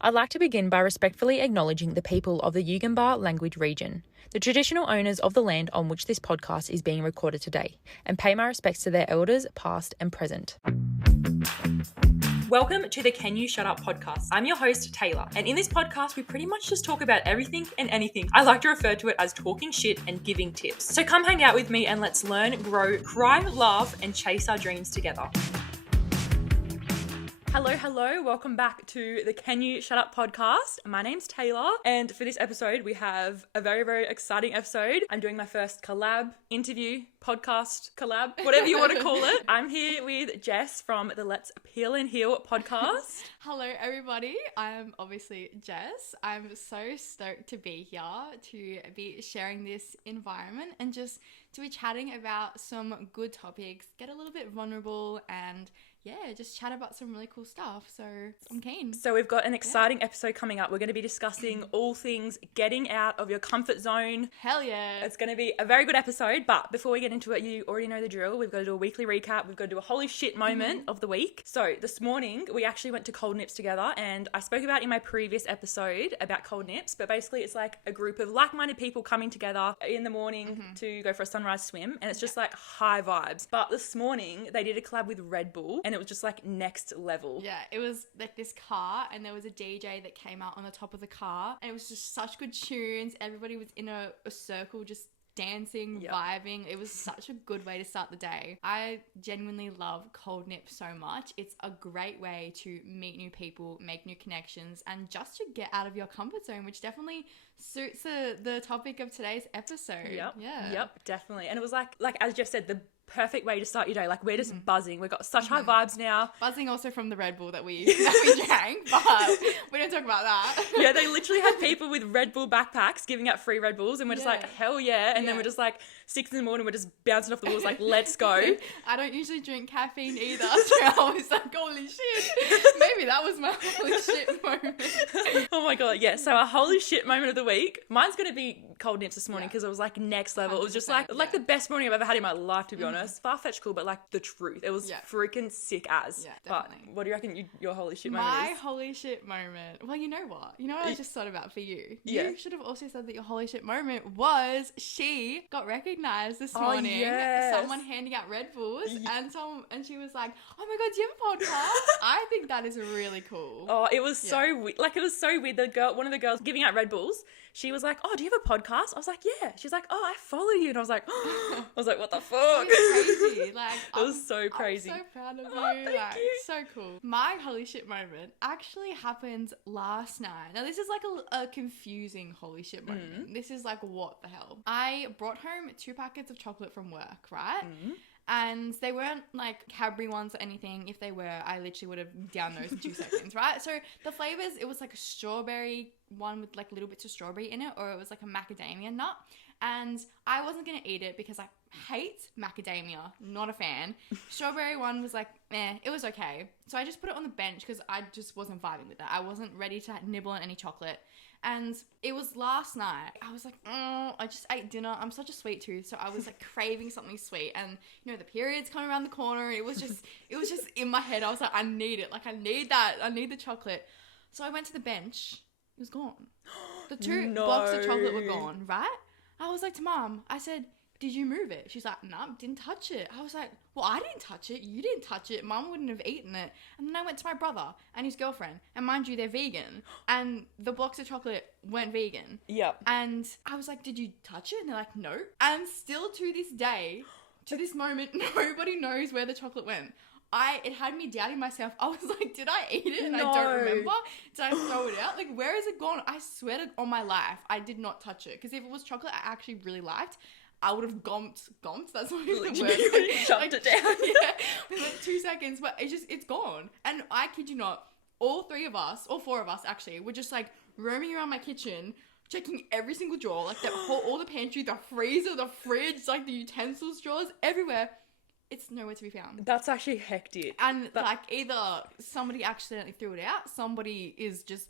I'd like to begin by respectfully acknowledging the people of the Yugambeh language region, the traditional owners of the land on which this podcast is being recorded today, and pay my respects to their elders, past and present. Welcome to the Can You Shut Up podcast. I'm your host, Taylor, and in this podcast, we pretty much just talk about everything and anything. I like to refer to it as talking shit and giving tips. So come hang out with me and let's learn, grow, cry, laugh, and chase our dreams together. Hello. Welcome back to the Can You Shut Up podcast. My name's Taylor, and for this episode, we have a very, very exciting episode. I'm doing my first collab interview, podcast collab, whatever you want to call it. I'm here with Jess from the Let's Peel and Heal podcast. Hello, everybody. I'm obviously Jess. I'm so stoked to be here, to be sharing this environment and just to be chatting about some good topics, get a little bit vulnerable and just chat about some really cool stuff. So I'm keen. So we've got an exciting episode coming up. We're going to be discussing all things getting out of your comfort zone. Hell yeah. It's going to be a very good episode. But before we get into it, you already know the drill. We've got to do a weekly recap. We've got to do a holy shit moment of the week. So this morning, we actually went to Cold Nips together. And I spoke about in my previous episode about Cold Nips. But basically, it's like a group of like-minded people coming together in the morning to go for a sunrise swim. And it's just like high vibes. But this morning, they did a collab with Red Bull. And it was just like next level. Yeah, it was like this car and there was a DJ that came out on the top of the car and it was just such good tunes. Everybody was in a circle just dancing, vibing. It was such a good way to start the day. I genuinely love Cold Nip so much. It's a great way to meet new people, make new connections, and just to get out of your comfort zone, which definitely suits the topic of today's episode. Yep, definitely. And it was like as Jeff said, the perfect way to start your day. Like, we're just buzzing. We've got such high vibes now. Buzzing also from the Red Bull that we drank, but we don't talk about that. Yeah, they literally had people with Red Bull backpacks giving out free Red Bulls, and we're just like, hell yeah. And then we're just like 6 in the morning, we're just bouncing off the walls like, let's go. I don't usually drink caffeine either, so I was like, holy shit. Maybe that was my holy shit moment. Oh my God, yeah. So our holy shit moment of the week, mine's going to be Cold Nips this morning because it was like next level. It was just like the best morning I've ever had in my life, to be honest. Far-fetched cool, but like the truth. It was freaking sick as. Yeah, but what do you reckon your holy shit moment My is? holy shit moment. Well, you know what? I just thought about for you. Yeah. You should have also said that your holy shit moment was she got recognized this morning. Yes. Someone handing out Red Bulls and she was like, oh my God, do you have a podcast? I think that is really cool. Oh, it was so weird. Like, it was so weird. One of the girls giving out Red Bulls, she was like, oh, do you have a podcast? I was like, yeah. She's like, oh, I follow you. And I was like, what the fuck? It's crazy. Like, it was so crazy. I'm so proud of you. Thank you. So cool. My holy shit moment actually happened last night. Now, this is like a confusing holy shit moment. This is like, what the hell? I brought home 2 packets of chocolate from work, right? And they weren't like Cadbury ones or anything. If they were, I literally would have downed those in 2 seconds, right? So the flavors, it was like a strawberry one with like little bits of strawberry in it, or it was like a macadamia nut. And I wasn't going to eat it because I hate macadamia, not a fan. Strawberry one was like, it was okay. So I just put it on the bench because I just wasn't vibing with that. I wasn't ready to nibble on any chocolate. And it was last night. I was like, I just ate dinner. I'm such a sweet tooth. So I was like craving something sweet. And the period's coming around the corner. It was just in my head. I was like, I need it. Like, I need that. I need the chocolate. So I went to the bench. It was gone. The 2 blocks of chocolate were gone, right? I was like to Mom, I said, did you move it? She's like, no, didn't touch it. I was like, well, I didn't touch it. You didn't touch it. Mum wouldn't have eaten it. And then I went to my brother and his girlfriend. And mind you, they're vegan. And the blocks of chocolate weren't vegan. Yep. And I was like, did you touch it? And they're like, no. And still to this day, to this moment, nobody knows where the chocolate went. It had me doubting myself. I was like, did I eat it? And I don't remember. Did I throw it out? Like, where is it gone? I swear to on my life, I did not touch it. Because if it was chocolate I actually really liked, I would have gomped. That's not even the word. You would have chucked it down. Yeah, within 2 seconds. But it's gone. And I kid you not, all 4 of us actually, were just like roaming around my kitchen, checking every single drawer, like all the pantry, the freezer, the fridge, like the utensils drawers, everywhere. It's nowhere to be found. That's actually hectic. And like either somebody accidentally threw it out, somebody is just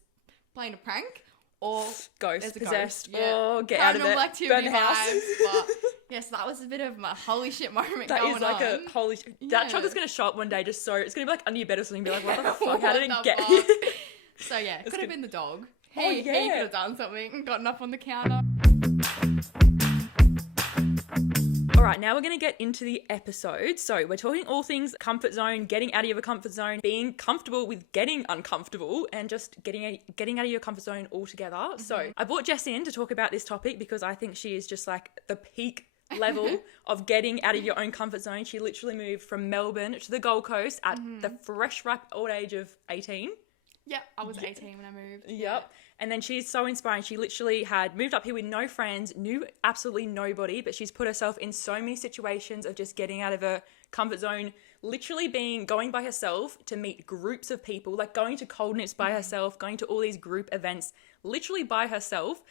playing a prank, or ghost possessed, ghost. or get out of it, activity burn the house. Vibes, but yes, that was a bit of my holy shit moment. That going is like on. a holy shit. That chocolate's gonna show up one day, just so it's gonna be like under your bed or something. Be like, what the fuck? How did it get fuck? here? So yeah, could have been the dog. Oh, He yeah. could have done something and gotten up on the counter. All right, now we're going to get into the episode. So we're talking all things comfort zone, getting out of your comfort zone, being comfortable with getting uncomfortable, and just getting out of your comfort zone altogether. Mm-hmm. So I brought Jess in to talk about this topic because I think she is just like the peak level of getting out of your own comfort zone. She literally moved from Melbourne to the Gold Coast at the fresh, ripe old age of 18. Yep, I was 18 when I moved. Yep. Yeah. And then she's so inspiring. She literally had moved up here with no friends, knew absolutely nobody, but she's put herself in so many situations of just getting out of her comfort zone, literally going by herself to meet groups of people, like going to Cold Nips by herself, going to all these group events, literally by herself.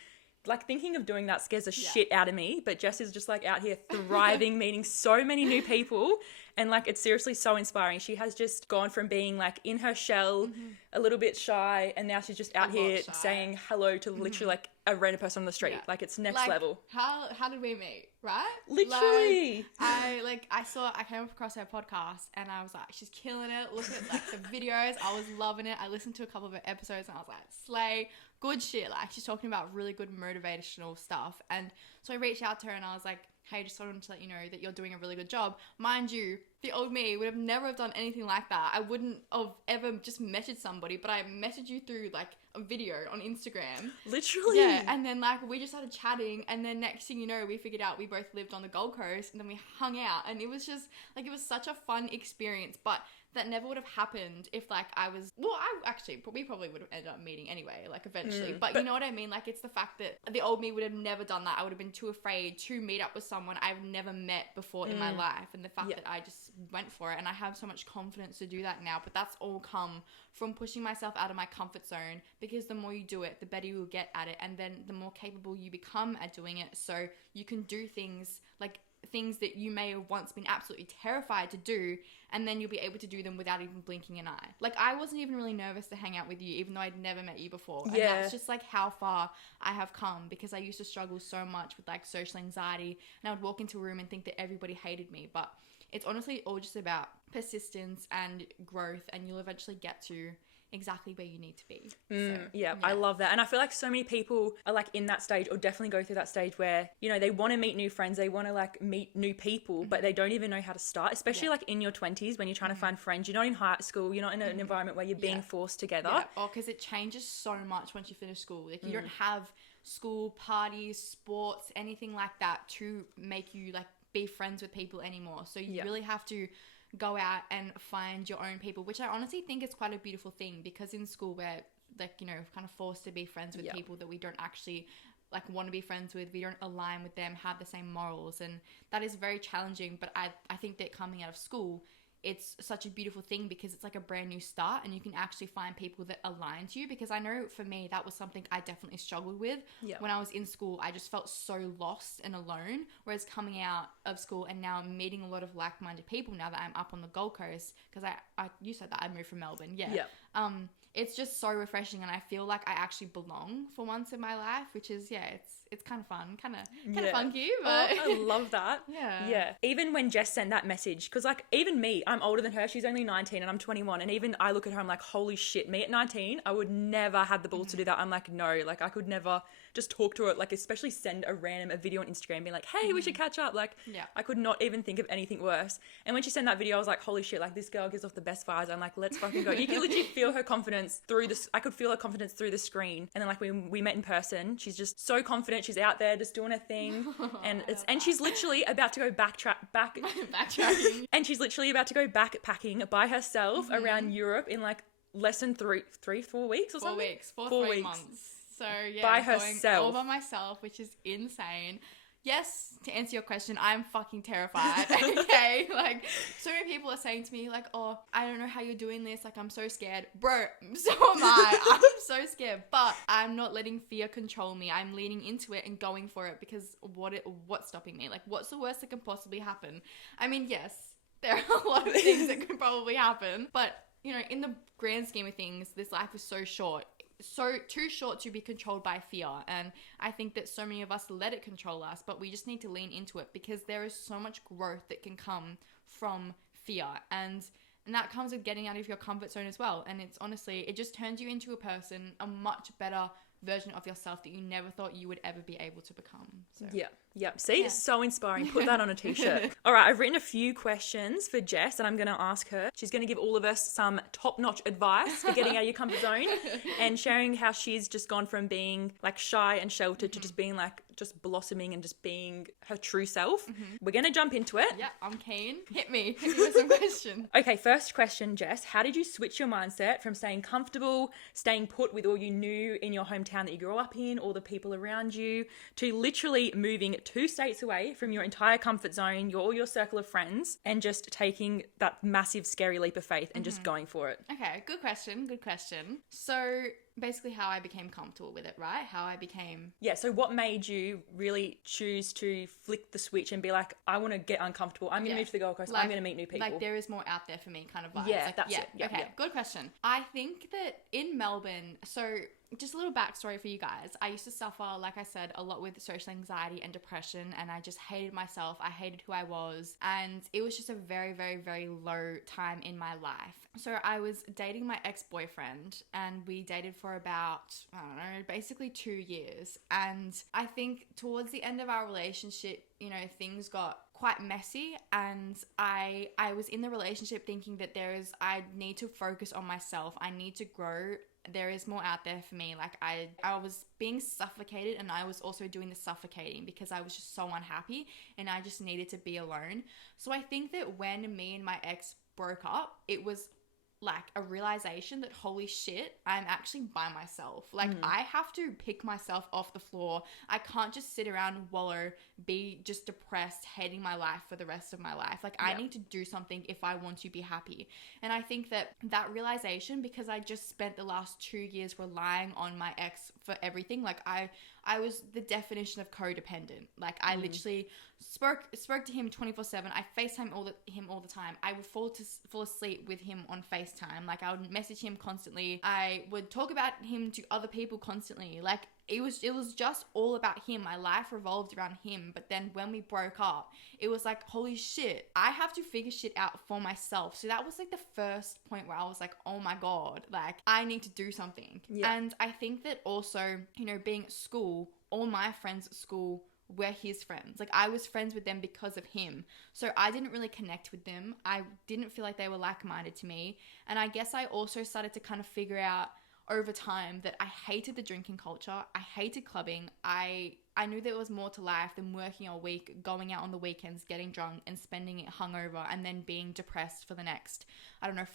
Like, thinking of doing that scares the shit out of me, but Jess is just like out here thriving, meeting so many new people, and like it's seriously so inspiring. She has just gone from being like in her shell, a little bit shy, and now she's just out here saying hello to literally like a random person on the street. Like, it's next level. How did we meet, right? Literally. I came across her podcast and I was like, she's killing it. Look at like the videos. I was loving it. I listened to a couple of her episodes and I was like, slay. Good shit. Like, she's talking about really good motivational stuff. And so I reached out to her and I was like, hey, just wanted to let you know that you're doing a really good job. Mind you, the old me would have never have done anything like that. I wouldn't have ever just messaged somebody, but I messaged you through like a video on Instagram. Literally. Yeah, and then like we just started chatting, and then next thing you know, we figured out we both lived on the Gold Coast, and then we hung out, and it was just like, it was such a fun experience. But that never would have happened if like we probably would have ended up meeting anyway, like eventually. But you know what I mean? Like, it's the fact that the old me would have never done that. I would have been too afraid to meet up with someone I've never met before in my life. And the fact that I just went for it, and I have so much confidence to do that now. But that's all come from pushing myself out of my comfort zone, because the more you do it, the better you will get at it. And then the more capable you become at doing it. So you can do things that you may have once been absolutely terrified to do, and then you'll be able to do them without even blinking an eye. Like, I wasn't even really nervous to hang out with you, even though I'd never met you before. And that's just like how far I have come, because I used to struggle so much with like social anxiety, and I would walk into a room and think that everybody hated me. But it's honestly all just about persistence and growth, and you'll eventually get to exactly where you need to be. I love that. And I feel like so many people are like in that stage, or definitely go through that stage where, you know, they want to meet new friends, they want to like meet new people, but they don't even know how to start, especially like in your 20s when you're trying to find friends. You're not in high school, you're not in an environment where you're being forced together. Because it changes so much once you finish school. Like, you don't have school parties, sports, anything like that to make you like be friends with people anymore. So you really have to go out and find your own people, which I honestly think is quite a beautiful thing, because in school we're like, you know, kind of forced to be friends with people that we don't actually like want to be friends with. We don't align with them, have the same morals, and that is very challenging. But I think that coming out of school, it's such a beautiful thing, because it's like a brand new start, and you can actually find people that align to you. Because I know for me, that was something I definitely struggled with. When I was in school, I just felt so lost and alone, whereas coming out of school and now meeting a lot of like-minded people now that I'm up on the Gold Coast, because you said that I moved from Melbourne. It's just so refreshing, and I feel like I actually belong for once in my life, which is, it's kind of fun, kind of funky, but I love that. Even when Jess sent that message, because like, even me, I'm older than her, she's only 19 and I'm 21, and even I look at her, I'm like, holy shit, me at 19, I would never have the balls to do that. I'm like, no, like, I could never just talk to her, like, especially send a video on Instagram being like, hey, we should catch up. Like, I could not even think of anything worse. And when she sent that video, I was like, holy shit, like, this girl gives off the best vibes. I'm like, let's fucking go. You can literally feel her confidence through this. I could feel her confidence through the screen. And then like, we met in person, she's just so confident. She's out there just doing her thing. And she's literally about to go backtracking. And she's literally about to go backpacking by herself around Europe in like less than 4 weeks or something. 4 months. So by going herself. all by myself, which is insane. Yes, to answer your question, I'm fucking terrified. Okay, like, so many people are saying to me like, oh, I don't know how you're doing this, like, I'm so scared. Bro, so am I. I'm so scared, but I'm not letting fear control me. I'm leaning into it and going for it, because what's stopping me? Like, what's the worst that can possibly happen? I mean, yes, there are a lot of things that could probably happen, but, you know, in the grand scheme of things, this life is so short. So too short to be controlled by fear, and I think that so many of us let it control us, but we just need to lean into it, because there is so much growth that can come from fear. And And that comes with getting out of your comfort zone as well. And it's honestly, it just turns you into a person, a much better version of yourself that you never thought you would ever be able to become. So. Yeah. See, so inspiring. Put that on a t-shirt. All right, I've written a few questions for Jess, and I'm going to ask her. She's going to give all of us some top-notch advice for getting out of your comfort zone and sharing how she's just gone from being like shy and sheltered to just being like just blossoming and just being her true self. We're going to jump into it. Yeah, I'm keen. Hit me with some questions. Okay, first question, Jess. How did you switch your mindset from staying comfortable, staying put with all you knew in your hometown that you grew up in, all the people around you, to literally moving 2 states away from your entire comfort zone, all your circle of friends, and just taking that massive, scary leap of faith and just going for it? Okay, good question. So basically how I became comfortable with it, right? How I became... Yeah, so what made you really choose to flick the switch and be like, I want to get uncomfortable. I'm going to move to the Gold Coast. I'm going to meet new people. Like there is more out there for me kind of vibes. Yeah, like, that's it. Yeah, okay, good question. I think that in Melbourne, so just a little backstory for you guys. I used to suffer, like I said, a lot with social anxiety and depression, and I just hated myself. I hated who I was, and it was just a very, very, very low time in my life. So I was dating my ex-boyfriend, and we dated for about, I don't know, basically 2 years. And I think towards the end of our relationship, you know, things got quite messy, and I was in the relationship thinking that I need to focus on myself. I need to grow. There is more out there for me. Like I was being suffocated, and I was also doing the suffocating because I was just so unhappy and I just needed to be alone. So I think that when me and my ex broke up, it was like a realization that holy shit, I'm actually by myself. Like I have to pick myself off the floor. I can't just sit around and wallow, be just depressed, hating my life for the rest of my life. Like I need to do something if I want to be happy. And I think that realization, because I just spent the last 2 years relying on my ex for everything. Like I was the definition of codependent. Like I literally spoke to him 24/7. I FaceTime him all the time. I would fall asleep with him on FaceTime. Like I would message him constantly. I would talk about him to other people constantly. Like it was just all about him. My life revolved around him. But then when we broke up, it was like, holy shit, I have to figure shit out for myself. So that was like the first point where I was like, oh my God, like I need to do something. Yeah. And I think that also, you know, being at school, all my friends at school were his friends. Like I was friends with them because of him. So I didn't really connect with them. I didn't feel like they were like-minded to me. And I guess I also started to kind of figure out over time that I hated the drinking culture. I hated clubbing. I knew there was more to life than working all week, going out on the weekends, getting drunk and spending it hungover, and then being depressed for the next,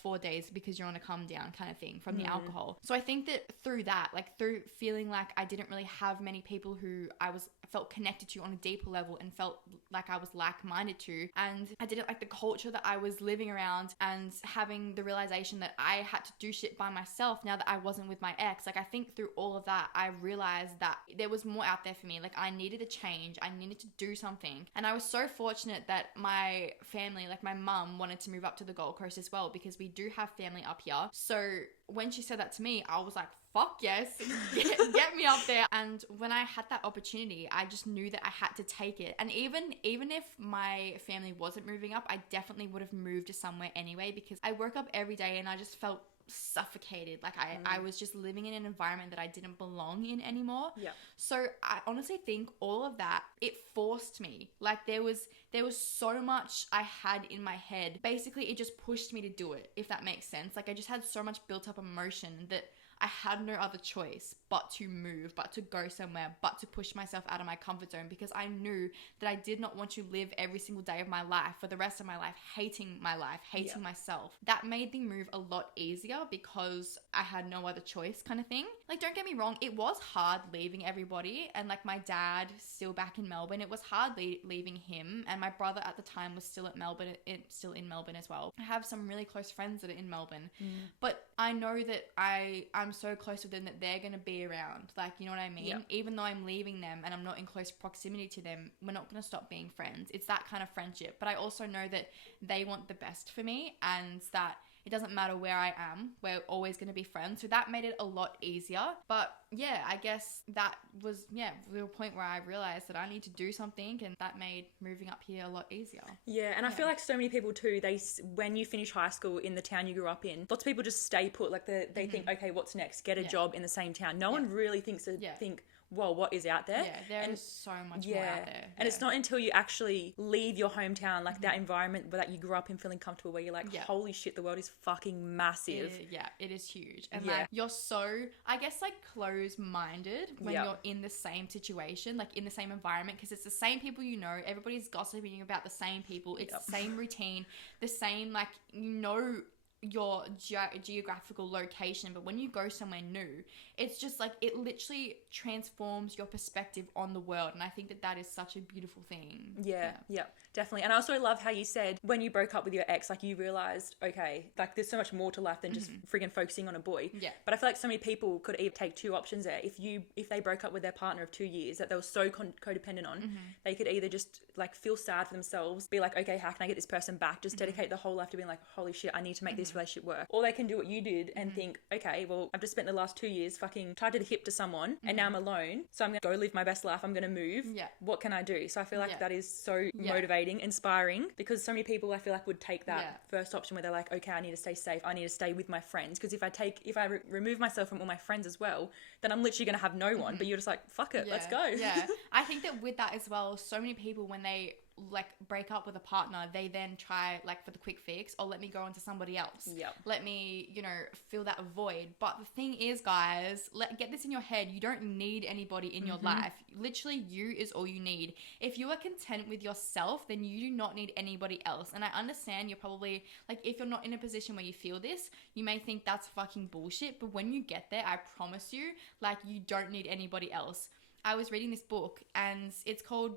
4 days because you're on a come down kind of thing from the alcohol. So I think that through that, like through feeling like I didn't really have many people who I felt connected to on a deeper level and felt like I was like-minded to, and I didn't like the culture that I was living around, and having the realization that I had to do shit by myself now that I wasn't with my ex. Like I think through all of that, I realized that there was more out there for me. Like I needed a change. I needed to do something. And I was so fortunate that my family, like my mum, wanted to move up to the Gold Coast as well, because we do have family up here. So when she said that to me, I was like, fuck yes, get me up there. And when I had that opportunity, I just knew that I had to take it. And even if my family wasn't moving up, I definitely would have moved to somewhere anyway, because I woke up every day and I just felt suffocated. Like I was just living in an environment that I didn't belong in anymore. Yeah. So I honestly think all of that, it forced me. Like there was so much I had in my head. Basically, it just pushed me to do it, if that makes sense. Like I just had so much built up emotion that I had no other choice but to move, but to go somewhere, but to push myself out of my comfort zone, because I knew that I did not want to live every single day of my life for the rest of my life, hating my life, hating myself. That made the move a lot easier because I had no other choice kind of thing. Like, don't get me wrong, it was hard leaving everybody, and like my dad still back in Melbourne, it was hard leaving him, and my brother at the time was still in Melbourne as well. I have some really close friends that are in Melbourne, but I know that I'm so close with them that they're going to be around. Like, you know what I mean? Yeah. Even though I'm leaving them and I'm not in close proximity to them, we're not going to stop being friends. It's that kind of friendship. But I also know that they want the best for me, and that It doesn't matter where I am. We're always going to be friends. So that made it a lot easier. But yeah, I guess that was, the point where I realized that I need to do something, and that made moving up here a lot easier. Yeah, and I feel like so many people too, when you finish high school in the town you grew up in, lots of people just stay put. Like they think, okay, what's next? Get a job in the same town. No one really thinks to think, whoa, what is out there? Yeah, there is so much more out there. And it's not until you actually leave your hometown, like that environment that you grew up in, feeling comfortable, where you're like, holy shit, the world is fucking massive. It is huge. And like, you're so, I guess, like close-minded when you're in the same situation, like in the same environment, because it's the same people you know, everybody's gossiping about the same people, it's the same routine, the same, like, your geographical location. But when you go somewhere new, it's just like, it literally transforms your perspective on the world, and I think that is such a beautiful thing. Yeah, definitely. And I also love how you said when you broke up with your ex, like you realized, okay, like there's so much more to life than just friggin' focusing on a boy. But I feel like so many people could either take two options there. If they broke up with their partner of 2 years that they were so codependent on, they could either just like feel sad for themselves, be like, okay, how can I get this person back, just dedicate the whole life to being like, holy shit, I need to make this relationship work. Or they can do what you did and think, okay, well, I've just spent the last 2 years fucking tied to the hip to someone, and now I'm alone, so I'm gonna go live my best life, I'm gonna move. What can I do? So I feel like that is so motivating, inspiring, because so many people I feel like would take that first option where they're like, okay, I need to stay safe, I need to stay with my friends, because if I remove myself from all my friends as well, then I'm literally gonna have no one. But you're just like, fuck it, let's go. I think that with that as well, so many people, when they like break up with a partner, they then try like for the quick fix, or let me go on to somebody else, let me fill that void. But the thing is, guys, get this in your head, you don't need anybody in your life. Literally, you is all you need. If you are content with yourself, then you do not need anybody else. And I understand you're probably like, if you're not in a position where you feel this, you may think that's fucking bullshit, but when you get there, I promise you, like, you don't need anybody else. I was reading this book, and it's called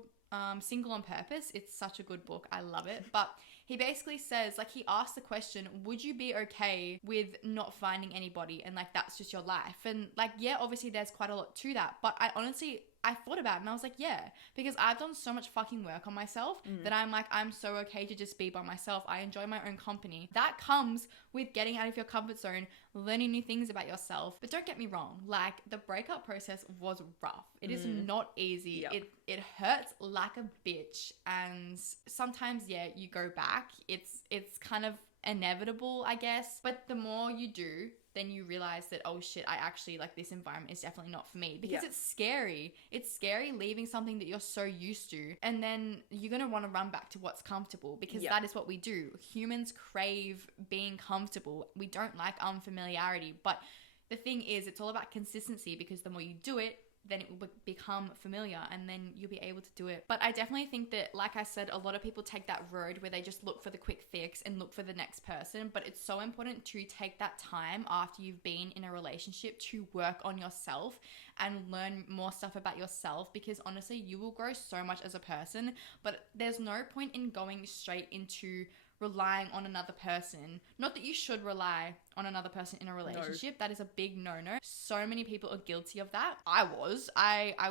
Single on Purpose. It's such a good book. I love it. But he basically says, like, he asked the question, would you be okay with not finding anybody, and like that's just your life? And like, yeah, obviously there's quite a lot to that, but I thought about it, and I was like, yeah, because I've done so much fucking work on myself that I'm like, I'm so okay to just be by myself. I enjoy my own company. That comes with getting out of your comfort zone, learning new things about yourself. But don't get me wrong, like, the breakup process was rough. It is not easy. It hurts like a bitch, and sometimes you go back. It's kind of inevitable, I guess. But the more you do, then you realize that, oh shit, I actually, like, this environment is definitely not for me, because it's scary. It's scary leaving something that you're so used to, and then you're going to want to run back to what's comfortable, because that is what we do. Humans crave being comfortable. We don't like unfamiliarity. But the thing is, it's all about consistency, because the more you do it, then it will become familiar, and then you'll be able to do it. But I definitely think that, like I said, a lot of people take that road where they just look for the quick fix and look for the next person. But it's so important to take that time after you've been in a relationship to work on yourself and learn more stuff about yourself, because honestly, you will grow so much as a person. But there's no point in going straight into relying on another person. Not that you should rely on another person in a relationship. That is a big no-no. So many people are guilty of that. I was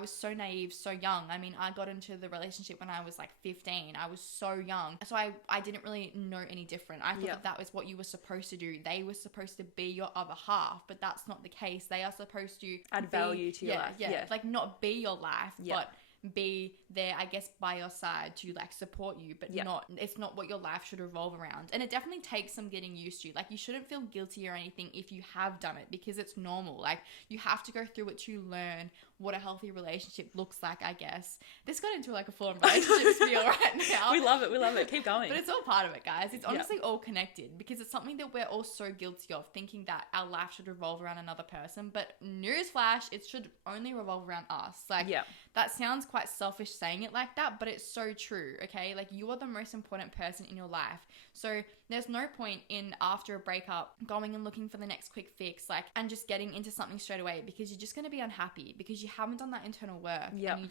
so naive, so young. I mean, I got into the relationship when I was like 15. I was so young. So I didn't really know any different. I thought that was what you were supposed to do. They were supposed to be your other half, but that's not the case. They are supposed to add value to your life. Yeah. Like, not be your life, but be there, I guess, by your side to like support you, but it's not what your life should revolve around. And it definitely takes some getting used to. Like, you shouldn't feel guilty or anything if you have done it, because it's normal. Like, you have to go through it to learn what a healthy relationship looks like, I guess. This got into like a full-on relationship spiel right now. We love it. Keep going. But it's all part of it, guys. It's honestly all connected, because it's something that we're all so guilty of, thinking that our life should revolve around another person. But newsflash, it should only revolve around us. Like, that sounds quite selfish saying it like that, but it's so true, okay? Like, you are the most important person in your life. So there's no point in, after a breakup, going and looking for the next quick fix, like, and just getting into something straight away, because you're just going to be unhappy, because you haven't done that internal work. And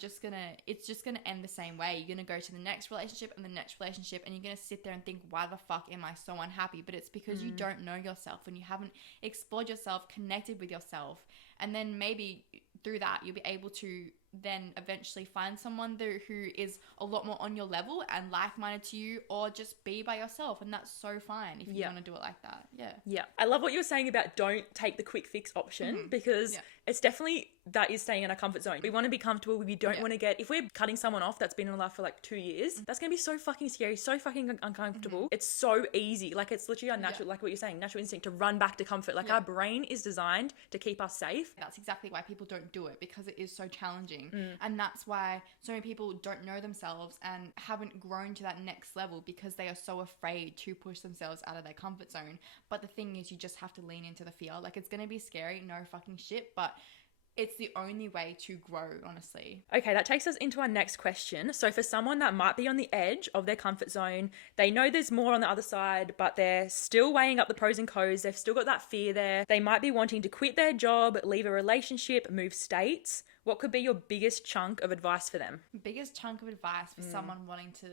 it's just going to end the same way. You're going to go to the next relationship and the next relationship, and you're going to sit there and think, why the fuck am I so unhappy? But it's because you don't know yourself, and you haven't explored yourself, connected with yourself. And then maybe through that, you'll be able to then eventually find someone who is a lot more on your level and like-minded to you, or just be by yourself, and that's so fine if you want to do it like that. Yeah, I love what you were saying about don't take the quick fix option, because it's definitely, that is staying in our comfort zone. We want to be comfortable. We don't want to get, if we're cutting someone off that's been in our life for like 2 years, that's going to be so fucking scary, so fucking uncomfortable. It's so easy. Like, it's literally our natural, like what you're saying, natural instinct to run back to comfort. Like, our brain is designed to keep us safe. That's exactly why people don't do it, because it is so challenging. And that's why so many people don't know themselves and haven't grown to that next level, because they are so afraid to push themselves out of their comfort zone. But the thing is, you just have to lean into the fear. Like, it's going to be scary, no fucking shit, but it's the only way to grow, honestly. Okay, that takes us into our next question. So for someone that might be on the edge of their comfort zone, they know there's more on the other side, but they're still weighing up the pros and cons. They've still got that fear there. They might be wanting to quit their job, leave a relationship, move states. What could be your biggest chunk of advice for them? Biggest chunk of advice for someone wanting to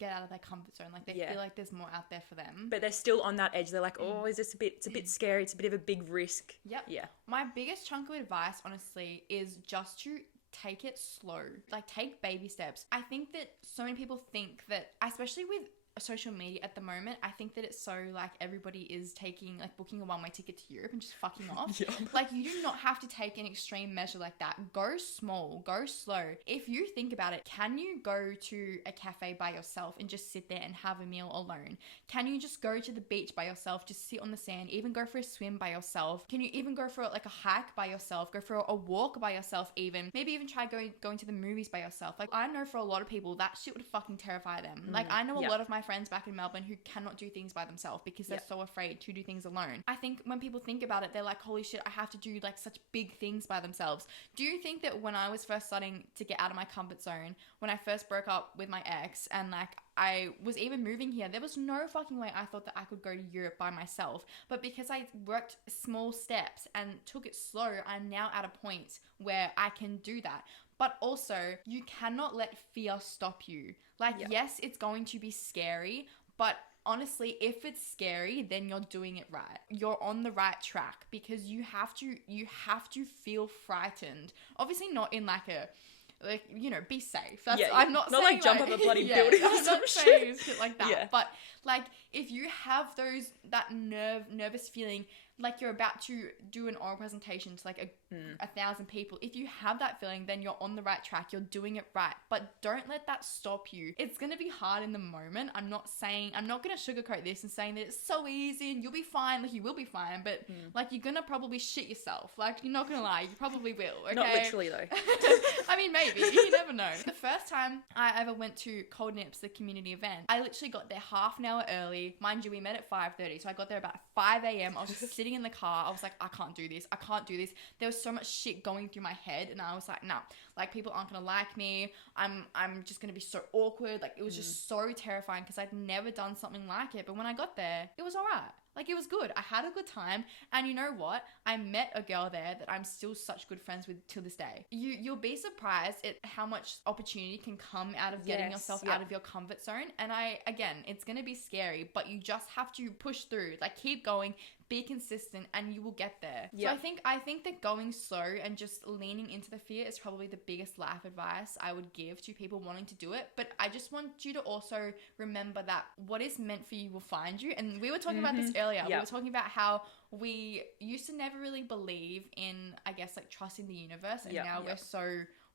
get out of their comfort zone. Like, they feel like there's more out there for them, but they're still on that edge. They're like, oh, is this it's a bit scary. It's a bit of a big risk. Yeah. My biggest chunk of advice, honestly, is just to take it slow. Like, take baby steps. I think that so many people think that, especially with social media at the moment, I think that it's so like everybody is taking, like, booking a one-way ticket to Europe and just fucking off. Like, you do not have to take an extreme measure like that. Go small, go slow. If you think about it, can you go to a cafe by yourself and just sit there and have a meal alone? Can you just go to the beach by yourself, just sit on the sand, even go for a swim by yourself? Can you even go for like a hike by yourself, go for a walk by yourself, even maybe even try going to the movies by yourself? Like, I know for a lot of people that shit would fucking terrify them. Like, I know a lot of my friends back in Melbourne who cannot do things by themselves because they're so afraid to do things alone. I think when people think about it, they're like, holy shit, I have to do like such big things by themselves. Do you think that when I was first starting to get out of my comfort zone, when I first broke up with my ex and like I was even moving here, there was no fucking way I thought that I could go to Europe by myself. But because I worked small steps and took it slow, I'm now at a point where I can do that. But also, you cannot let fear stop you. Like, yes, it's going to be scary, but honestly, if it's scary, then you're doing it right. You're on the right track, because you have to feel frightened. Obviously not in like a, like, you know, be safe. That's, I'm not saying like jump up a bloody building or some shit. Shit like that. But like, if you have that nervous feeling, like you're about to do an oral presentation to like 1,000 people. If you have that feeling, then you're on the right track. You're doing it right. But don't let that stop you. It's going to be hard in the moment. I'm not going to sugarcoat this and saying that it's so easy and you'll be fine. Like, you will be fine, but like, you're going to probably shit yourself. Like, you're not going to lie. You probably will. Okay? Not literally though. I mean, maybe. You never know. The first time I ever went to Cold Nips, the community event, I literally got there half an hour early. Mind you, we met at 5:30. So I got there about 5 a.m. I was just sitting in the car. I was like, I can't do this. I can't do this. There was so much shit going through my head, and I was like, nah, like, people aren't gonna like me. I'm just gonna be so awkward. Like, it was just so terrifying because I'd never done something like it. But when I got there, it was all right. Like, it was good. I had a good time. And you know what? I met a girl there that I'm still such good friends with till this day. You'll be surprised at how much opportunity can come out of getting yourself out of your comfort zone. And again, it's going to be scary, but you just have to push through. Like, keep going, be consistent, and you will get there. So I think that going slow and just leaning into the fear is probably the biggest life advice I would give to people wanting to do it. But I just want you to also remember that what is meant for you will find you. And we were talking about this earlier. We were talking about how we used to never really believe in, I guess, like, trusting the universe, and now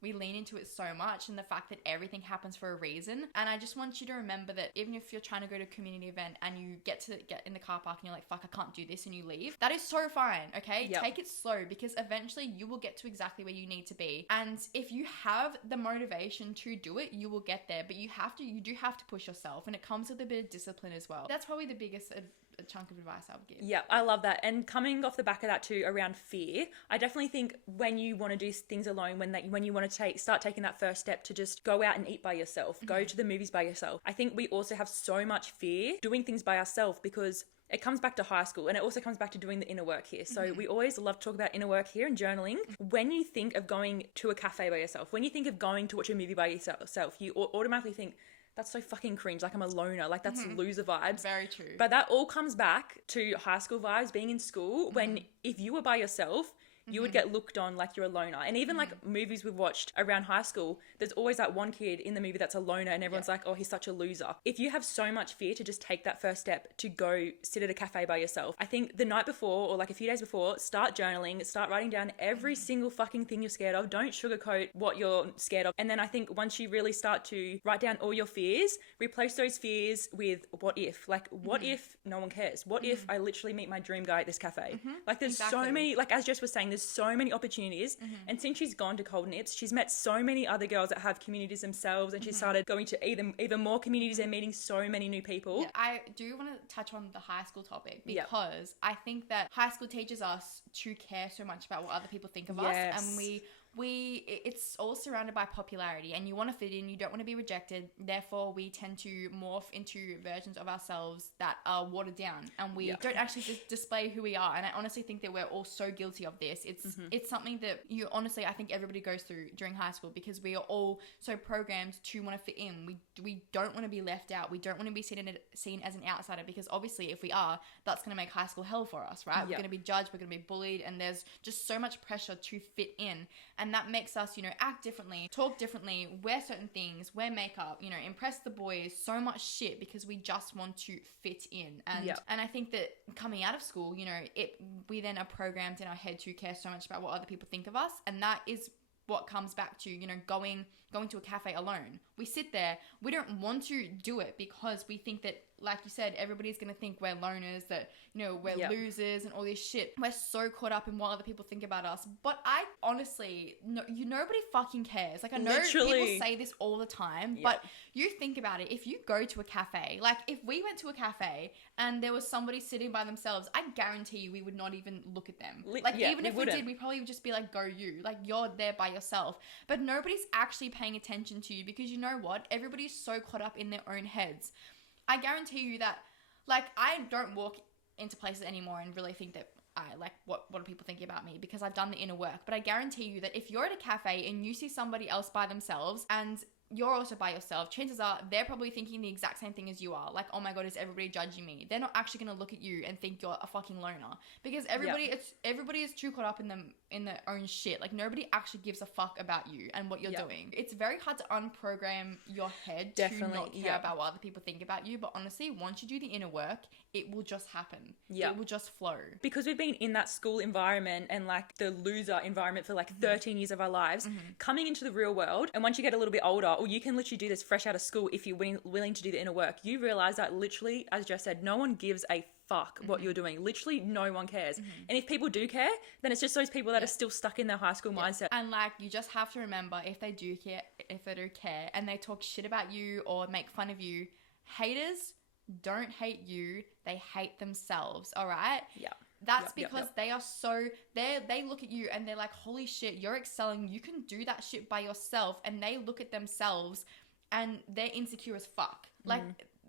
we lean into it so much, and the fact that everything happens for a reason. And I just want you to remember that even if you're trying to go to a community event and you get in the car park and you're like, fuck, I can't do this, and you leave, that is so fine, okay? Take it slow, because eventually you will get to exactly where you need to be. And if you have the motivation to do it, you will get there. But you do have to push yourself, and it comes with a bit of discipline as well. That's probably the biggest chunk of advice I would give. Yeah, I love that. And coming off the back of that too, around fear, I definitely think when you want to do things alone, when you want to start taking that first step to just go out and eat by yourself, go to the movies by yourself, I think we also have so much fear doing things by ourselves, because it comes back to high school, and it also comes back to doing the inner work here. So we always love to talk about inner work here and journaling. When you think of going to a cafe by yourself, when you think of going to watch a movie by yourself, you automatically think, that's so fucking cringe. Like, I'm a loner. Like, that's loser vibes. Very true. But that all comes back to high school vibes, being in school, when if you were by yourself, you would get looked on like you're a loner. And even like movies we've watched around high school, there's always that one kid in the movie that's a loner and everyone's like, oh, he's such a loser. If you have so much fear to just take that first step to go sit at a cafe by yourself, I think the night before or like a few days before, start journaling, start writing down every single fucking thing you're scared of. Don't sugarcoat what you're scared of. And then I think once you really start to write down all your fears, replace those fears with what if. Like, what if no one cares? What if I literally meet my dream guy at this cafe? Like, there's so many, like as Jess was saying, there's so many opportunities. And since she's gone to Cold Nips, she's met so many other girls that have communities themselves, and she started going to even more communities and meeting so many new people. Yeah, I do want to touch on the high school topic because I think that high school teaches us to care so much about what other people think of us, and it's all surrounded by popularity, and you want to fit in, you don't want to be rejected, therefore we tend to morph into versions of ourselves that are watered down, and we don't actually just display who we are. And I honestly think that we're all so guilty of this. It's something that I think everybody goes through during high school, because we are all so programmed to want to fit in. We don't want to be left out, we don't want to be seen as an outsider, because obviously if we are, that's going to make high school hell for us, right? We're going to be judged, we're going to be bullied, and there's just so much pressure to fit in. And that makes us, act differently, talk differently, wear certain things, wear makeup, impress the boys, so much shit, because we just want to fit in. And I think that coming out of school, we then are programmed in our head to care so much about what other people think of us. And that is what comes back to, going to a cafe alone. We sit there, we don't want to do it because we think that, like you said, everybody's going to think we're loners, that, we're losers and all this shit. We're so caught up in what other people think about us. But I honestly, nobody fucking cares. Like, I know people say this all the time, but you think about it. If you go to a cafe, like if we went to a cafe and there was somebody sitting by themselves, I guarantee you we would not even look at them. Even if we did, we probably would just be like, go you. Like, you're there by yourself. But nobody's actually paying attention to you, because you know what? Everybody's so caught up in their own heads. I guarantee you that, like, I don't walk into places anymore and really think that what are people thinking about me, because I've done the inner work. But I guarantee you that if you're at a cafe and you see somebody else by themselves and you're also by yourself, chances are they're probably thinking the exact same thing as you are. Like, oh my God, is everybody judging me? They're not actually going to look at you and think you're a fucking loner, because everybody is too caught up in their own shit. Like, nobody actually gives a fuck about you and what you're doing. It's very hard to unprogram your head to not care about what other people think about you. But honestly, once you do the inner work, it will just happen. It will just flow. Because we've been in that school environment and like the loser environment for like 13 years of our lives, coming into the real world, and once you get a little bit older, or you can literally do this fresh out of school if you're willing to do the inner work, you realize that literally, as Jess said, no one gives a fuck what you're doing. Literally no one cares. And if people do care, then it's just those people that are still stuck in their high school mindset. And like, you just have to remember, if they do care and they talk shit about you or make fun of you, haters don't hate you, they hate themselves. All right? That's because they are so, they look at you and they're like, holy shit, you're excelling, you can do that shit by yourself. And they look at themselves and they're insecure as fuck. Like,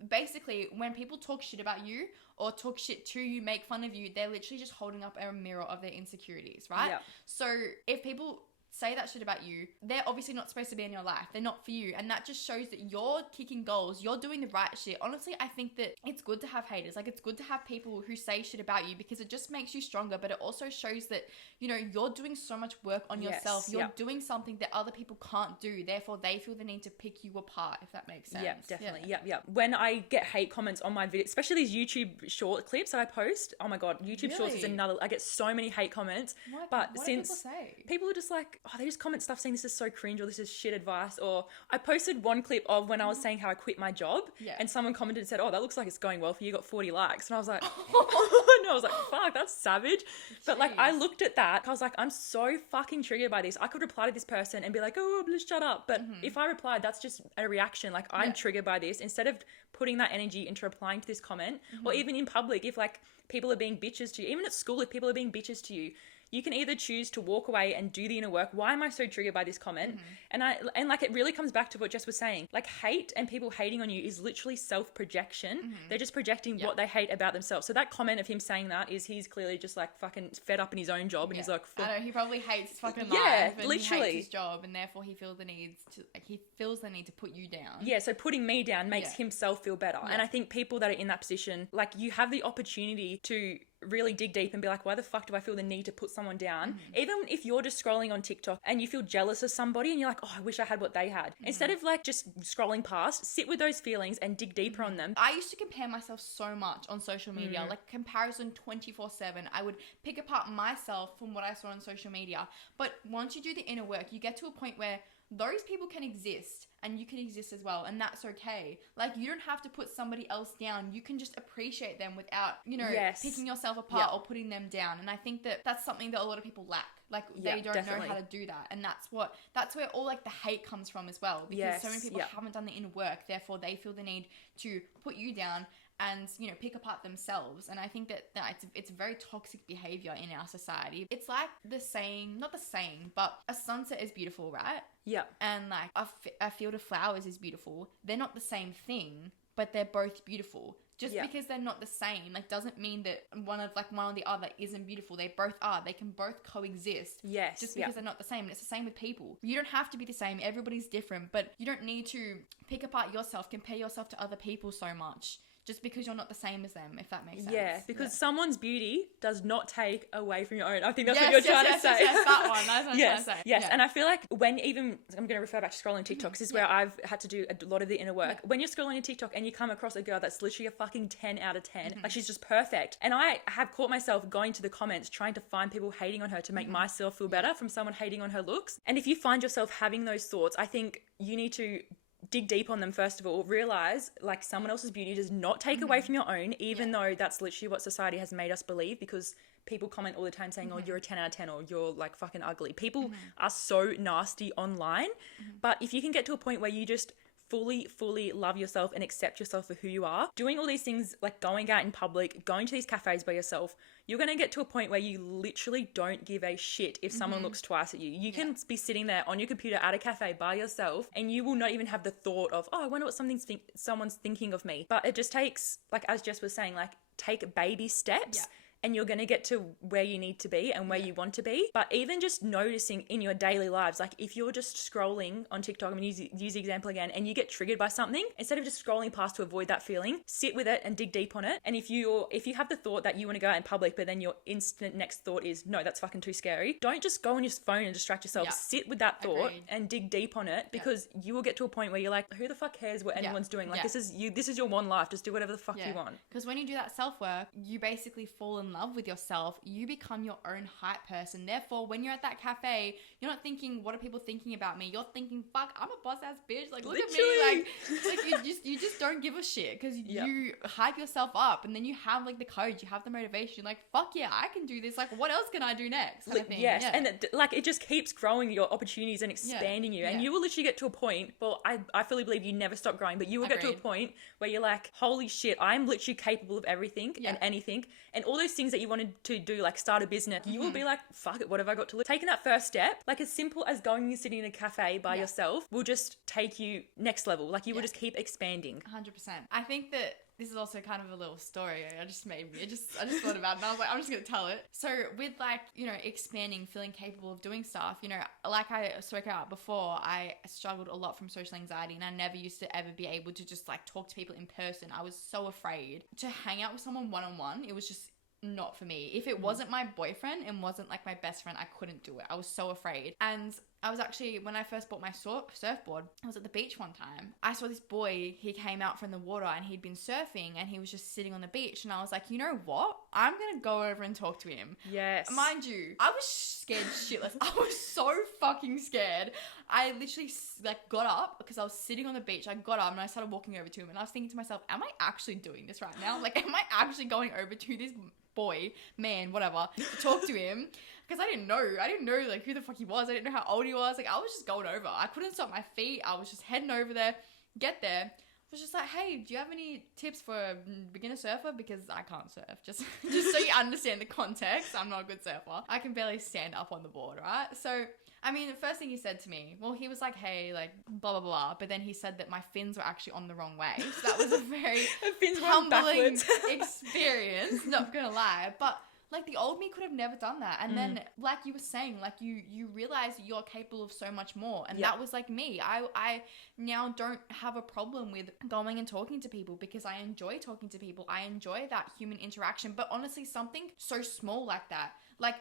basically, when people talk shit about you or talk shit to you, make fun of you, they're literally just holding up a mirror of their insecurities, right? So if people say that shit about you, they're obviously not supposed to be in your life. They're not for you. And that just shows that you're kicking goals. You're doing the right shit. Honestly, I think that it's good to have haters. Like, it's good to have people who say shit about you, because it just makes you stronger. But it also shows that, you're doing so much work on yourself. You're doing something that other people can't do. Therefore, they feel the need to pick you apart, if that makes sense. Yeah, definitely. When I get hate comments on my video, especially these YouTube short clips that I post, oh my God, YouTube shorts is another, I get so many hate comments. What do people say? People are just like, oh, they just comment stuff saying this is so cringe, or this is shit advice. Or I posted one clip of when I was saying how I quit my job, and someone commented and said, oh, that looks like it's going well for you, got 40 likes. And I was like, no, I was like, fuck, that's savage. But like, I looked at that, I was like, I'm so fucking triggered by this. I could reply to this person and be like, oh, just shut up. But if I replied, that's just a reaction. Like, I'm triggered by this. Instead of putting that energy into replying to this comment, or even in public, if like people are being bitches to you, even at school, if people are being bitches to you, you can either choose to walk away and do the inner work. Why am I so triggered by this comment? And like, it really comes back to what Jess was saying. Like, hate and people hating on you is literally self-projection. They're just projecting what they hate about themselves. So that comment of him saying that is, he's clearly just like fucking fed up in his own job, and he's like, I know, he probably hates his fucking life, and literally he hates his job, and therefore he feels the need to put you down. Yeah, so putting me down makes himself feel better. And I think people that are in that position, like, you have the opportunity to really dig deep and be like, why the fuck do I feel the need to put someone down? Even if you're just scrolling on TikTok and you feel jealous of somebody and you're like, oh, I wish I had what they had. Instead of like just scrolling past, sit with those feelings and dig deeper on them. I used to compare myself so much on social media, like comparison 24/7. I would pick apart myself from what I saw on social media. But once you do the inner work, you get to a point where those people can exist and you can exist as well, and that's okay. Like, you don't have to put somebody else down. You can just appreciate them without, you know, picking yourself apart or putting them down. And I think that that's something that a lot of people lack. Like, they don't know how to do that. And that's where all like the hate comes from as well, because so many people haven't done the inner work, therefore they feel the need to put you down and, you know, pick apart themselves. And I think that it's very toxic behavior in our society. It's like the saying, not the saying, but a sunset is beautiful, right? Yeah. And like a field of flowers is beautiful. They're not the same thing, but they're both beautiful. Just because they're not the same, like, doesn't mean that one or the other isn't beautiful. They both are. They can both coexist. Yes. Just because they're not the same. And it's the same with people. You don't have to be the same. Everybody's different, but you don't need to pick apart yourself, compare yourself to other people so much. Just because you're not the same as them, if that makes sense. Yeah, because someone's beauty does not take away from your own. I think that's what you're trying to say. Yes, that one. That's what I'm trying to say. Yes, and I feel like when I'm going to refer back to scrolling TikTok. This is where I've had to do a lot of the inner work. When you're scrolling on TikTok and you come across a girl that's literally a fucking 10 out of 10, like, she's just perfect. And I have caught myself going to the comments trying to find people hating on her to make myself feel better from someone hating on her looks. And if you find yourself having those thoughts, I think you need to dig deep on them first of all. Realize, like, someone else's beauty does not take away from your own, even though that's literally what society has made us believe, because people comment all the time saying, oh, you're a 10 out of 10, or you're like fucking ugly. People are so nasty online. But if you can get to a point where you just fully love yourself and accept yourself for who you are, doing all these things, like going out in public, going to these cafes by yourself, you're going to get to a point where you literally don't give a shit if someone looks twice at you. You can be sitting there on your computer at a cafe by yourself and you will not even have the thought of, oh, I wonder what someone's thinking of me. But it just takes, like, as Jess was saying, like, take baby steps. And you're going to get to where you need to be and where you want to be. But even just noticing in your daily lives, like, if you're just scrolling on TikTok, I'm going to use the example again, and you get triggered by something, instead of just scrolling past to avoid that feeling, sit with it and dig deep on it. And if you have the thought that you want to go out in public, but then your instant next thought is, no, that's fucking too scary, don't just go on your phone and distract yourself. Sit with that thought and dig deep on it, because you will get to a point where you're like, who the fuck cares what anyone's doing? Like, this is your one life. Just do whatever the fuck you want. Because when you do that self-work, you basically fall in love with yourself. You become your own hype person. Therefore, when you're at that cafe, you're not thinking, what are people thinking about me? You're thinking, fuck, I'm a boss ass bitch. Like, look at me. Like you just don't give a shit, because you hype yourself up, and then you have like the courage, you have the motivation. Like, fuck yeah, I can do this. Like, what else can I do next? Kind of thing. Yes, and it just keeps growing your opportunities and expanding you. And you will literally get to a point, well, I fully believe you never stop growing, but you will get to a point where you're like, holy shit, I'm literally capable of everything and anything. And all those things that you wanted to do, like start a business, you will be like, fuck it, what have I got to lose? Taking that first step, like as simple as going and sitting in a cafe by yourself, will just take you next level. Like, you will just keep expanding. 100%. I think that this is also kind of a little story I just thought about it, and I was like, I'm just gonna tell it. So with, like, you know, expanding, feeling capable of doing stuff, you know, like I spoke about before, I struggled a lot from social anxiety, and I never used to ever be able to just like talk to people in person. I was so afraid to hang out with someone one-on-one. It was just not for me. If it wasn't my boyfriend and wasn't like my best friend, I couldn't do it. I was so afraid. And I was actually, when I first bought my surfboard, I was at the beach one time. I saw this boy, he came out from the water and he'd been surfing and he was just sitting on the beach. And I was like, you know what? I'm going to go over and talk to him. Yes. Mind you, I was scared shitless. I was so fucking scared. I literally like got up because I was sitting on the beach. I got up and I started walking over to him and I was thinking to myself, am I actually doing this right now? Like, am I actually going over to this boy, man, whatever, to talk to him? Because I didn't know like who the fuck he was. I didn't know how old he was. Like, I was just going over. I couldn't stop my feet. I was just heading over there. Get there. I was just like, hey, do you have any tips for a beginner surfer? Because I can't surf. Just so you understand the context. I'm not a good surfer. I can barely stand up on the board, right? So, I mean, the first thing he said to me, well, he was like, hey, like, blah, blah, blah. But then he said that my fins were actually on the wrong way. So that was a very humbling experience, not gonna lie. But Like the old me could have never done that. And then like you were saying, like you realize you're capable of so much more. And that was like me. I now don't have a problem with going and talking to people because I enjoy talking to people. I enjoy that human interaction. But honestly, something so small like that, like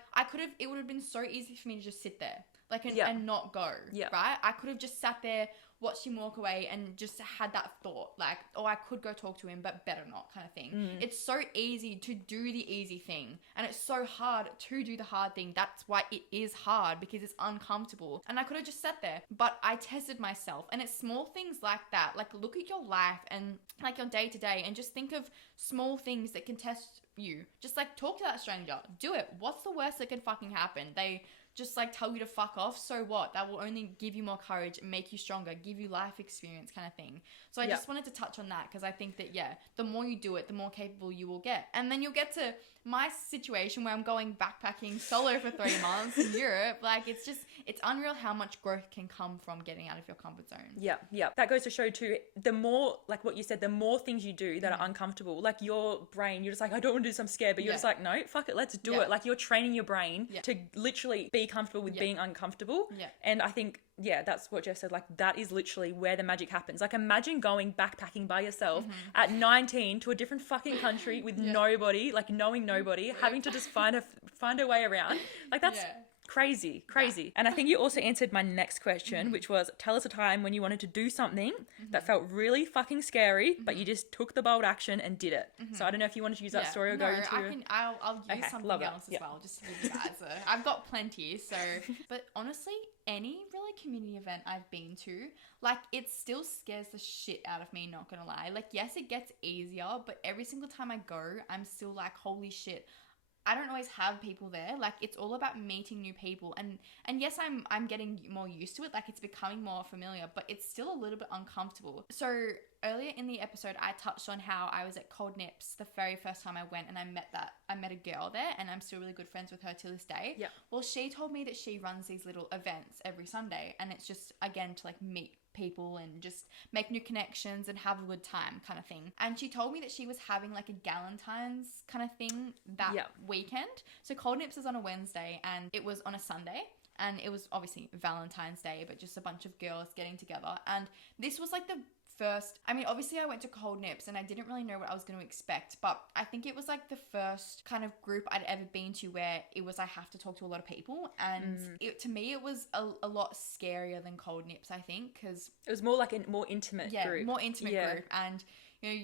it would have been so easy for me to just sit there, like, and not go, right? I could have just sat there, watched him walk away and just had that thought, like, oh, I could go talk to him, but better not, kind of thing. It's so easy to do the easy thing, and it's so hard to do the hard thing. That's why it is hard, because it's uncomfortable. And I could have just sat there, but I tested myself. And it's small things like that. Like, look at your life and like your day to day, and just think of small things that can test you. Just like talk to that stranger. Do it. What's the worst that can fucking happen? They just like tell you to fuck off. So what? That will only give you more courage, make you stronger, give you life experience, kind of thing. So I just wanted to touch on that, because I think that, the more you do it, the more capable you will get. And then you'll get to my situation where I'm going backpacking solo for 3 months in Europe. Like, it's unreal how much growth can come from getting out of your comfort zone. Yeah. That goes to show too, the more, like what you said, the more things you do that are uncomfortable, like your brain, you're just like, I don't want to do this, I'm scared, but you're just like, no, fuck it, let's do it. Like, you're training your brain to literally be comfortable with being uncomfortable. And I think, that's what Jess said. Like, that is literally where the magic happens. Like, imagine going backpacking by yourself at 19 to a different fucking country with nobody, like knowing nobody, having to just find a way around. Like, that's crazy. And I think you also answered my next question, which was, tell us a time when you wanted to do something that felt really fucking scary, but you just took the bold action and did it. So I don't know if you wanted to use that story or go into... I'll use something else as well, just to give you guys I've got plenty, so... But honestly, any really community event I've been to, like, it still scares the shit out of me, not gonna lie. Like, yes, it gets easier, but every single time I go, I'm still like, holy shit, I don't always have people there. Like, it's all about meeting new people. And yes, I'm getting more used to it. Like, it's becoming more familiar, but it's still a little bit uncomfortable. So earlier in the episode, I touched on how I was at Cold Nips the very first time I went, and I met a girl there, and I'm still really good friends with her to this day. Yeah. Well, she told me that she runs these little events every Sunday, and it's just, again, to like meet people and just make new connections and have a good time, kind of thing. And she told me that she was having like a Galentine's kind of thing that weekend. So Cold Nips is on a Wednesday and it was on a Sunday, and it was obviously Valentine's Day, but just a bunch of girls getting together. And this was like the first, I mean, obviously I went to Cold Nips and I didn't really know what I was going to expect, but I think it was like the first kind of group I'd ever been to where it was, I have to talk to a lot of people, and to me it was a lot scarier than Cold Nips, I think, because it was more like a more intimate group. More intimate group. And you know,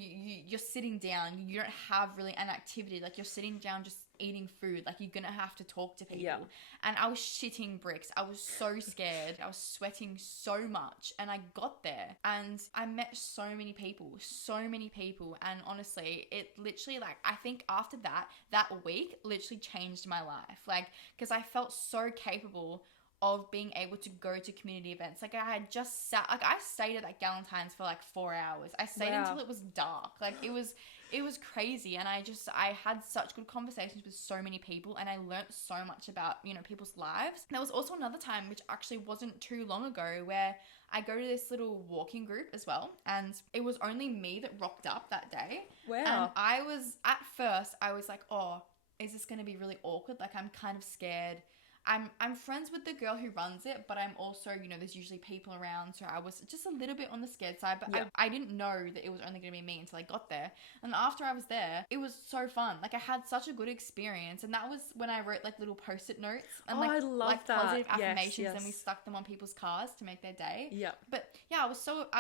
you're sitting down, you don't have really an activity, like you're sitting down just eating food, like you're gonna have to talk to people. And I was shitting bricks. I was so scared. I was sweating so much, and I got there and I met so many people, and honestly, it literally, like, I think after that week literally changed my life, like, because I felt so capable of being able to go to community events. Like, I had just I stayed at that Galentine's for like 4 hours. I stayed until it was dark. Like, it was crazy. And I had such good conversations with so many people, and I learnt so much about, you know, people's lives. There was also another time, which actually wasn't too long ago, where I go to this little walking group as well, and it was only me that rocked up that day. Wow. And at first I was like, oh, is this going to be really awkward? Like, I'm kind of scared. I'm friends with the girl who runs it, but I'm also, you know, there's usually people around, so I was just a little bit on the scared side, but I didn't know that it was only going to be me until I got there. And after I was there, it was so fun. Like, I had such a good experience, and that was when I wrote like little post-it notes and I love that. Positive affirmations, and we stuck them on people's cars to make their day. Yeah. But yeah, I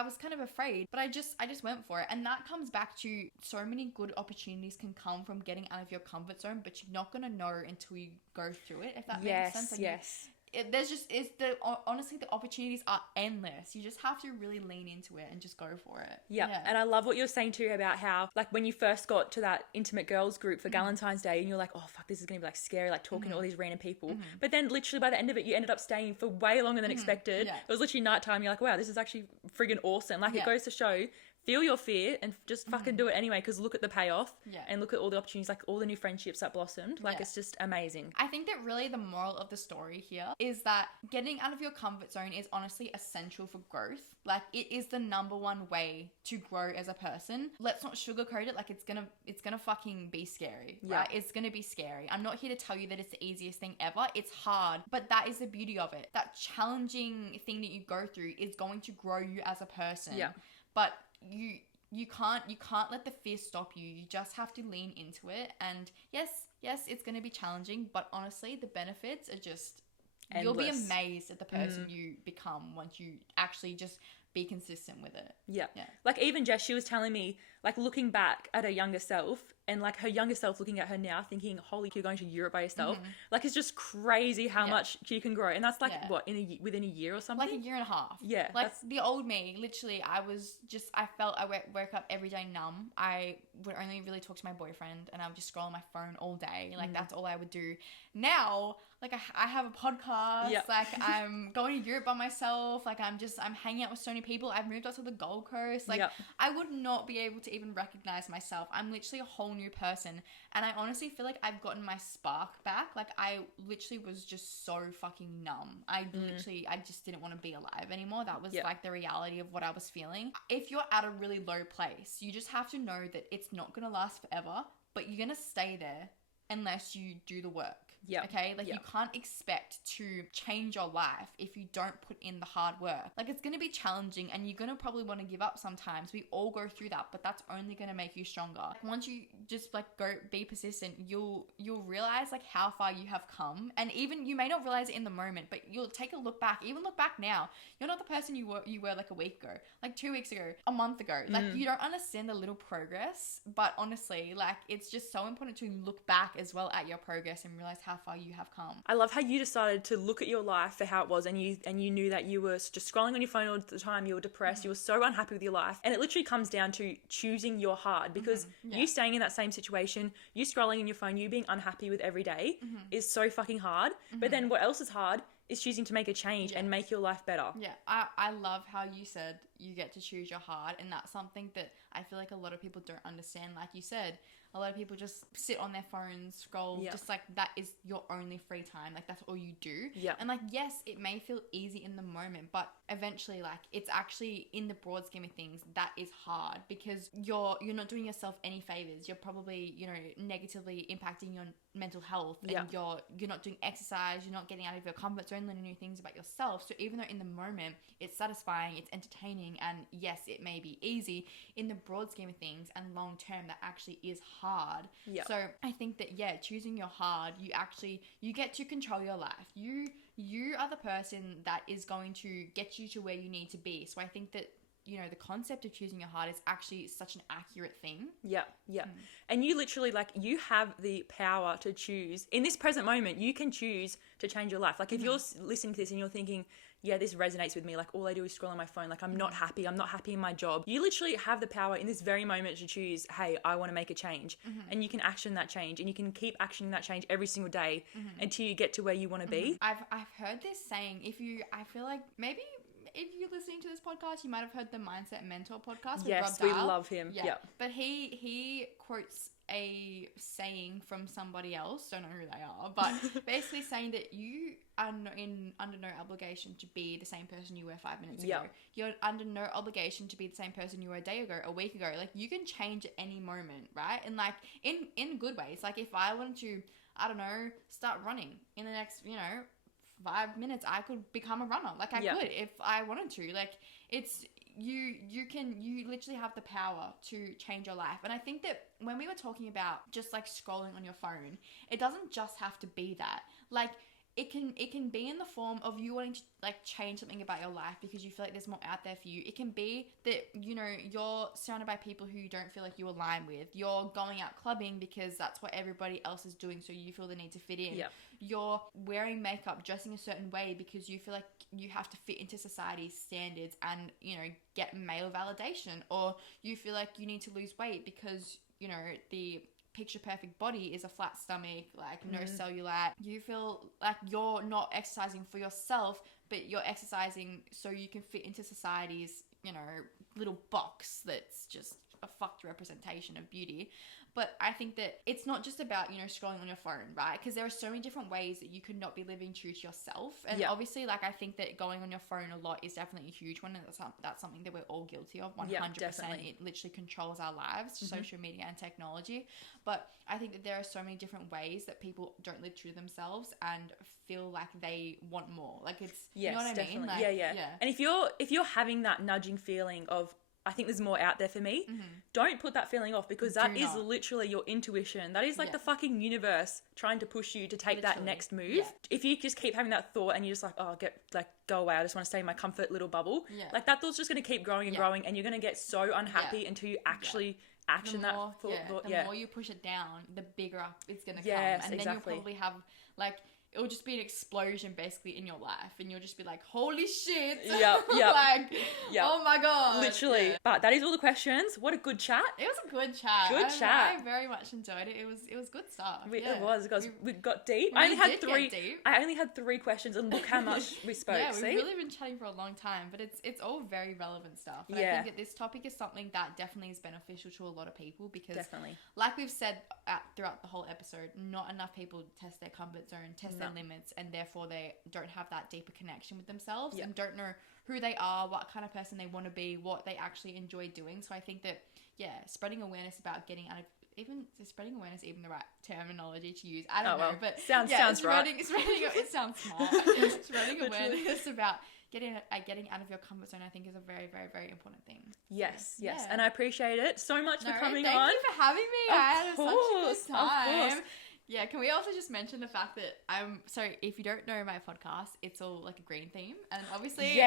was kind of afraid, but I just went for it. And that comes back to so many good opportunities can come from getting out of your comfort zone, but you're not going to know until you go through it, if that makes sense. Like, honestly, the opportunities are endless. You just have to really lean into it and just go for it. Yeah. And I love what you're saying too about how, like, when you first got to that intimate girls group for Valentine's Day, and you're like, oh fuck, this is gonna be like scary, like talking to all these random people, but then literally by the end of it, you ended up staying for way longer than expected. It was literally nighttime. You're like, wow, this is actually friggin' awesome. Like, it goes to show, feel your fear and just fucking do it anyway, because look at the payoff. Yeah. And look at all the opportunities, like all the new friendships that blossomed. Like, it's just amazing. I think that really the moral of the story here is that getting out of your comfort zone is honestly essential for growth. Like, it is the number one way to grow as a person. Let's not sugarcoat it. Like, it's gonna fucking be scary, right? It's gonna be scary. I'm not here to tell you that it's the easiest thing ever. It's hard, but that is the beauty of it. That challenging thing that you go through is going to grow you as a person. Yeah. But you can't let the fear stop you. You just have to lean into it. And yes, it's going to be challenging, but honestly, the benefits are just endless. You'll be amazed at the person you become once you actually just be consistent with it. Yeah. Like, even Jess, she was telling me, like, looking back at her younger self, and like her younger self looking at her now thinking, holy, you're going to Europe by yourself. Like, it's just crazy how much you can grow. And that's like, what, within a year or something? Like a year and a half. Yeah. Like, the old me, literally, I felt I woke up every day numb. I would only really talk to my boyfriend, and I would just scroll on my phone all day. Like, that's all I would do. Now, like, I have a podcast. Like, I'm going to Europe by myself. Like, I'm hanging out with so many people. I've moved out to the Gold Coast. Like, I would not be able to even recognize myself. I'm literally a whole new person. And I honestly feel like I've gotten my spark back. Like, I literally was just so fucking numb. I just didn't want to be alive anymore. That was like the reality of what I was feeling. If you're at a really low place, you just have to know that it's not going to last forever, but you're going to stay there unless you do the work. Okay? Like, you can't expect to change your life if you don't put in the hard work. Like, it's going to be challenging, and you're going to probably want to give up sometimes. We all go through that, but that's only going to make you stronger. Once you just like go be persistent, you'll realize like how far you have come. And even you may not realize it in the moment, but you'll take a look back. Even look back now. You're not the person you were like a week ago, like 2 weeks ago, a month ago. Like, you don't understand the little progress, but honestly, like, it's just so important to look back as well at your progress and realize how far you have come. I love how you decided to look at your life for how it was, and you knew that you were just scrolling on your phone all the time. You were depressed. You were so unhappy with your life, and it literally comes down to choosing your hard, because you staying in that same situation, you scrolling in your phone, you being unhappy with every day is so fucking hard. But then what else is hard is choosing to make a change and make your life better. Yeah, I love how you said you get to choose your hard, and that's something that I feel like a lot of people don't understand. Like you said, a lot of people just sit on their phones, scroll, just like that is your only free time. Like, that's all you do. Yeah. And like, yes, it may feel easy in the moment, but eventually, like, it's actually, in the broad scheme of things, that is hard, because you're not doing yourself any favors. You're probably, negatively impacting your mental health, and you're not doing exercise, you're not getting out of your comfort zone, learning new things about yourself. So even though in the moment it's satisfying, it's entertaining, and yes, it may be easy, in the broad scheme of things and long term, that actually is hard. So I think that choosing your hard, you get to control your life. You are the person that is going to get you to where you need to be. So I think that the concept of choosing your heart is actually such an accurate thing. Yeah. And you literally, like, you have the power to choose. In this present moment, you can choose to change your life. Like, if you're listening to this and you're thinking, yeah, this resonates with me, like, all I do is scroll on my phone, like, I'm not happy in my job. You literally have the power in this very moment to choose, hey, I want to make a change. And you can action that change, and you can keep actioning that change every single day until you get to where you want to be. I've heard this saying, I feel like maybe if you're listening to this podcast, you might have heard the Mindset Mentor podcast with Rob Dahl. We love him. Yeah. But he quotes a saying from somebody else, don't know who they are, but basically saying that you are under no obligation to be the same person you were 5 minutes ago. You're under no obligation to be the same person you were a day ago, a week ago. Like, you can change at any moment, right? And like, in good ways. Like, if I wanted to, I don't know, start running in the next, 5 minutes, I could become a runner. Like, I could if I wanted to. Like, it's you literally have the power to change your life. And I think that when we were talking about just like scrolling on your phone, it doesn't just have to be that. Like, it can be in the form of you wanting to like change something about your life because you feel like there's more out there for you. It can be that, you're surrounded by people who you don't feel like you align with. You're going out clubbing because that's what everybody else is doing, so you feel the need to fit in. You're wearing makeup, dressing a certain way because you feel like you have to fit into society's standards and, get male validation. Or you feel like you need to lose weight because, the picture perfect body is a flat stomach, like no cellulite. You feel like you're not exercising for yourself, but you're exercising so you can fit into society's, you know, little box that's just a fucked representation of beauty. But I think that it's not just about, you know, scrolling on your phone, right? Because there are so many different ways that you could not be living true to yourself. And obviously, like, I think that going on your phone a lot is definitely a huge one. And that's something that we're all guilty of, 100%. It literally controls our lives, social media and technology. But I think that there are so many different ways that people don't live true to themselves and feel like they want more. Like, it's, you know what I mean? Like, yeah. And if you're having that nudging feeling of, I think there's more out there for me, don't put that feeling off, because that is literally your intuition. That is like the fucking universe trying to push you to take that next move. If you just keep having that thought and you're just like, oh, go away, I just want to stay in my comfort little bubble. Like, that thought's just going to keep growing and growing, and you're going to get so unhappy until you actually action that thought. The more you push it down, the bigger up it's going to come. And then you'll probably have, like, it'll just be an explosion basically in your life, and you'll just be like, holy shit. Like, oh my God. Literally. But that is all the questions. What a good chat. It was a good chat. I very much enjoyed it. It was good stuff. It was. We got deep. I only had three questions, and look how much we spoke. We've really been chatting for a long time, but it's all very relevant stuff. And I think that this topic is something that definitely is beneficial to a lot of people, because like we've said throughout the whole episode, not enough people test their comfort zone, test their limits, and therefore they don't have that deeper connection with themselves and don't know who they are, what kind of person they want to be, what they actually enjoy doing. So I think that spreading awareness about getting out of, even spreading awareness, even the right terminology to use, I don't know, but sounds right. It sounds smart. Spreading awareness about getting out of your comfort zone, I think, is a very, very, very important thing. Yes. And I appreciate it so much for coming on. Thank you for having me. I had such a good time. Of course. Yeah, can we also just mention the fact that if you don't know my podcast, it's all like a green theme, and obviously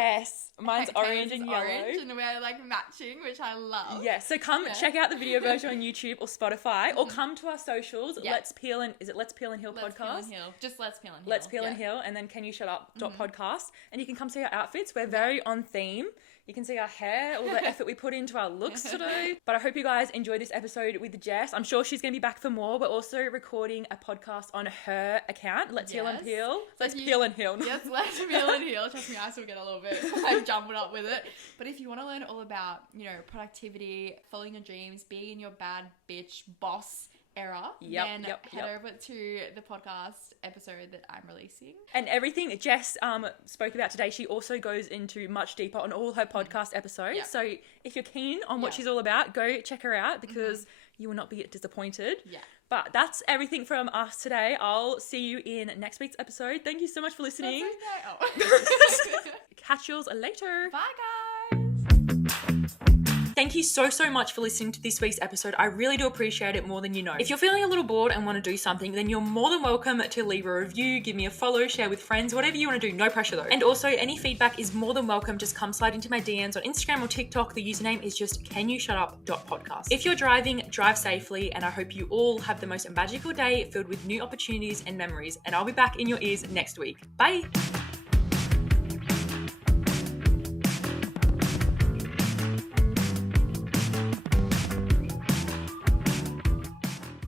mine's orange and yellow, and we're like matching, which I love. So come check out the video version on YouTube or Spotify, or come to our socials. Let's Peel and Hill podcast. Just Let's Peel and Hill. Let's Peel and Hill, and then Can You Shut Up .podcast, and you can come see our outfits. We're very on theme. You can see our hair, all the effort we put into our looks today. But I hope you guys enjoyed this episode with Jess. I'm sure she's going to be back for more. We're also recording a podcast on her account. Let's Heal and Peel. Let's Peel and Heal. Yes, Let's Peel and Heal. Trust me, I still get a little bit I'm jumping up with it. But if you want to learn all about, you know, productivity, following your dreams, being in your bad bitch boss era, then head over to the podcast episode that I'm releasing. And everything Jess spoke about today, she also goes into much deeper on all her podcast episodes. So if you're keen on what she's all about, go check her out, because you will not be disappointed. But that's everything from us today. I'll see you in next week's episode. Thank you so much for listening. Catch yours later. Bye, guys. Thank you so much for listening to this week's episode. I really do appreciate it more than you know. If you're feeling a little bored and want to do something, then you're more than welcome to leave a review, give me a follow, share with friends, whatever you want to do. No pressure though. And also, any feedback is more than welcome. Just come slide into my DMs on Instagram or TikTok. The username is just canyoushut.up.podcast. If you're driving, drive safely, and I hope you all have the most magical day filled with new opportunities and memories. And I'll be back in your ears next week. Bye.